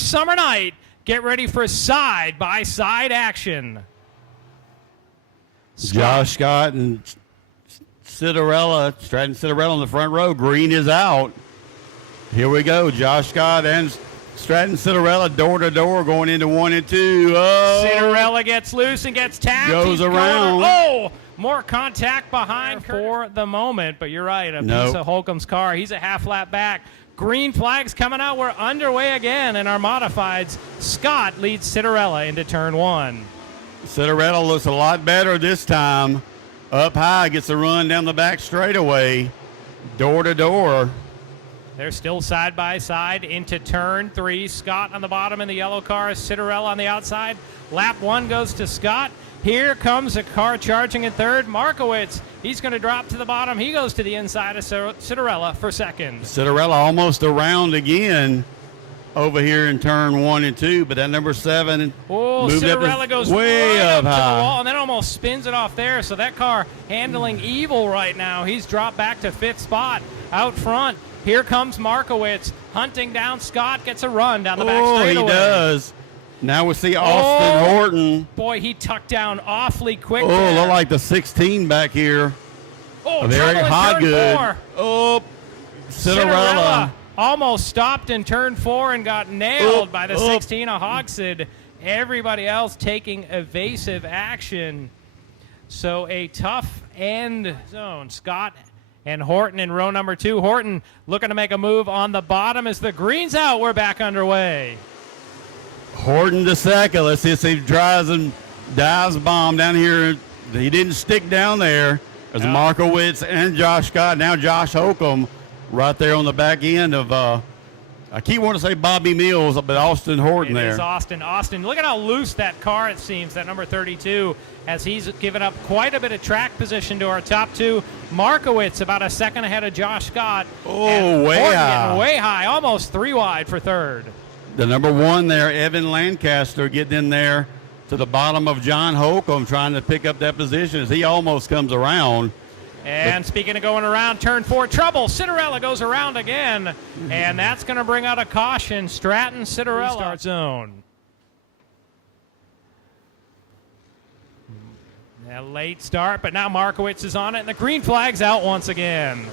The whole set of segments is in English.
summer night. Get ready for side-by-side action. Josh Scott and Stratton Citarella in the front row. Green is out. Here we go. Josh Scott and Stratton Citarella door to door going into 1 and 2. Oh. Citarella gets loose and gets tapped. Goes around. More contact behind for the moment, but you're right. Piece of Holcomb's car. He's a half lap back. Green flags coming out. We're underway again in our modifieds. Scott leads Citarella into turn 1. Citarella looks a lot better this time. Up high, gets a run down the back straightaway. Door to door. They're still side by side into turn 3. Scott on the bottom in the yellow car. Citarella on the outside. Lap 1 goes to Scott. Here comes a car charging in third. Markowitz, he's going to drop to the bottom. He goes to the inside of Citarella for second. Citarella almost around again over here in turn 1 and 2, but that number 7 moved Citarella goes way right up to high. the wall and then almost spins it off there. So that car handling evil right now. He's dropped back to 5th spot out front. Here comes Markowitz hunting down Scott. Gets a run down the back straightaway. He does. Now we see Austin Horton. Boy, he tucked down awfully quick. Look like the 16 back here. Very hot good. Citarella almost stopped in turn 4 and got nailed by the 16 of Hogshead. Everybody else taking evasive action. So a tough end zone. Scott and Horton in row number 2. Horton looking to make a move on the bottom as the green's out. We're back underway. Horton to second. Let's see if he dives bomb down here. He didn't stick down there. There's Markowitz and Josh Scott. Now Josh Holcomb right there on the back end of, I keep wanting to say Bobby Mills, but Austin Horton there. It is Austin. Austin, look at how loose that car, it seems, that number 32, as he's given up quite a bit of track position to our top 2. Markowitz about a second ahead of Josh Scott. Way high. Way high, almost 3 wide for third. The number 1 there, Evan Lancaster, getting in there to the bottom of John Holcomb, trying to pick up that position as he almost comes around. And speaking of going around, turn 4, trouble. Citarella goes around again, and that's going to bring out a caution. Stratton, Citarella. Start zone. A late start, but now Markowitz is on it, and the green flag's out once again.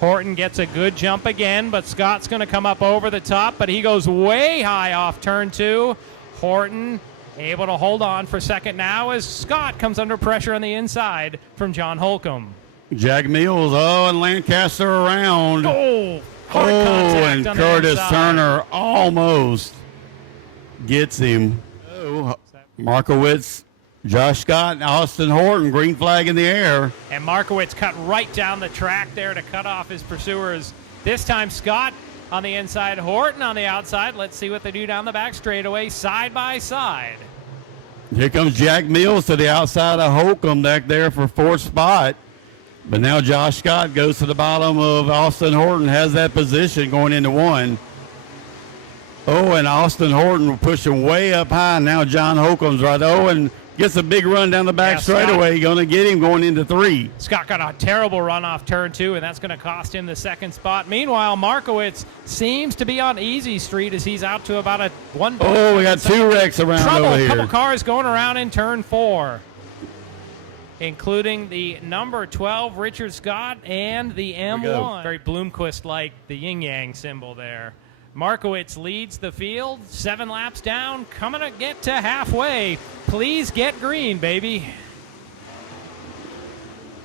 Horton gets a good jump again, but Scott's going to come up over the top, but he goes way high off turn 2. Horton able to hold on for second now as Scott comes under pressure on the inside from John Holcomb. Jack Mills, and Lancaster around. Hard contact and on Curtis the inside. Turner almost gets him. Markowitz, Josh Scott, and Austin Horton, green flag in the air. And Markowitz cut right down the track there to cut off his pursuers. This time Scott on the inside, Horton on the outside. Let's see what they do down the back straightaway, side by side. Here comes Jack Mills to the outside of Holcomb back there for 4th spot. But now Josh Scott goes to the bottom of Austin Horton, has that position going into 1. And Austin Horton pushing way up high. Now John Holcomb's right. And gets a big run down the back straightaway. Going to get him going into 3. Scott got a terrible run off turn 2, and that's going to cost him the 2nd spot. Meanwhile, Markowitz seems to be on easy street as he's out to about a 1. We got 2 wrecks around over here. A couple cars going around in turn 4, including the number 12, Richard Scott, and the M1. Very Bloomquist-like, the yin-yang symbol there. Markowitz leads the field, 7 laps down, coming to get to halfway. Please get green, baby.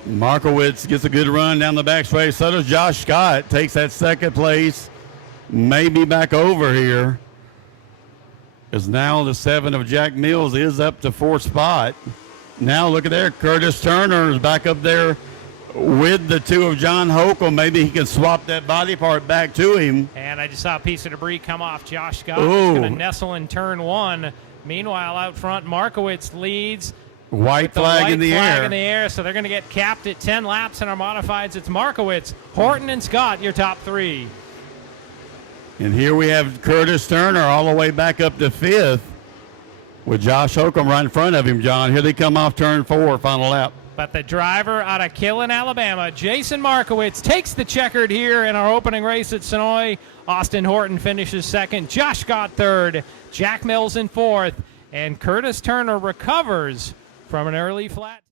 Markowitz gets a good run down the back straight. So does Josh Scott. Takes that 2nd place. Maybe back over here. As now the 7 of Jack Mills is up to 4th spot. Now look at there. Curtis Turner is back up there with the 2 of John Holcomb. Maybe he can swap that body part back to him. And I just saw a piece of debris come off Josh Scott. He's going to nestle in turn 1. Meanwhile, out front, Markowitz leads. White flag in the air. So they're going to get capped at 10 laps in our modifieds. It's Markowitz, Horton, and Scott, your top 3. And here we have Curtis Turner all the way back up to 5th with Josh Holcomb right in front of him, John. Here they come off turn 4, final lap. But the driver out of Killen, Alabama, Jason Markowitz, takes the checkered here in our opening race at Senoia. Austin Horton finishes second. Josh Scott third. Jack Mills in fourth. And Curtis Turner recovers from an early flat.